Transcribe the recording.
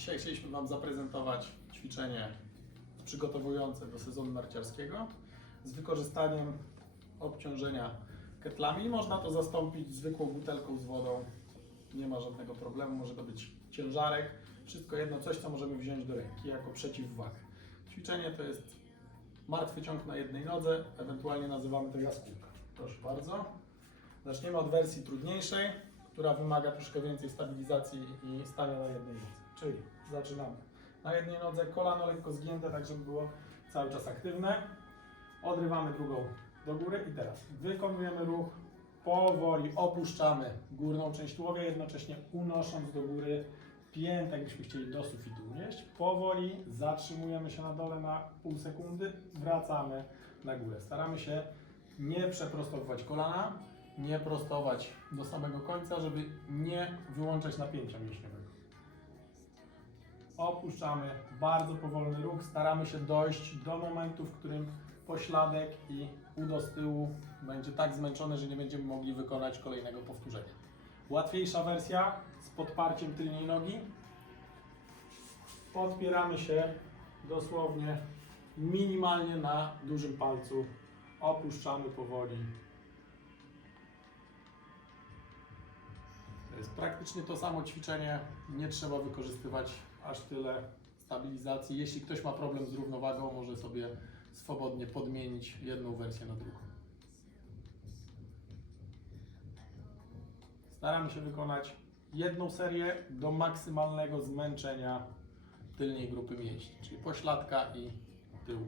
Dzisiaj chcieliśmy Wam zaprezentować ćwiczenie przygotowujące do sezonu narciarskiego z wykorzystaniem obciążenia ketlami. Można to zastąpić zwykłą butelką z wodą. Nie ma żadnego problemu. Może to być ciężarek. Wszystko jedno, coś co możemy wziąć do ręki jako przeciwwagę. Ćwiczenie to jest martwy ciąg na jednej nodze, ewentualnie nazywamy to jaskółka. Proszę bardzo. Zaczniemy od wersji trudniejszej, która wymaga troszkę więcej stabilizacji i stania na jednej nodze. Czyli zaczynamy. Na jednej nodze kolano lekko zgięte, tak żeby było cały czas aktywne. Odrywamy drugą do góry i teraz wykonujemy ruch. Powoli opuszczamy górną część tułowia, jednocześnie unosząc do góry piętę, jakbyśmy chcieli do sufitu unieść. Powoli zatrzymujemy się na dole na pół sekundy, wracamy na górę. Staramy się nie przeprostowywać kolana, nie prostować do samego końca, żeby nie wyłączać napięcia mięśniowego. Opuszczamy bardzo powolny ruch, staramy się dojść do momentu, w którym pośladek i udo z tyłu będzie tak zmęczony, że nie będziemy mogli wykonać kolejnego powtórzenia. Łatwiejsza wersja z podparciem tylnej nogi. Podpieramy się dosłownie minimalnie na dużym palcu. Opuszczamy powoli. Jest praktycznie to samo ćwiczenie. Nie trzeba wykorzystywać aż tyle stabilizacji. Jeśli ktoś ma problem z równowagą, może sobie swobodnie podmienić jedną wersję na drugą. Staramy się wykonać jedną serię do maksymalnego zmęczenia tylnej grupy mięśni, czyli pośladka i tyłu.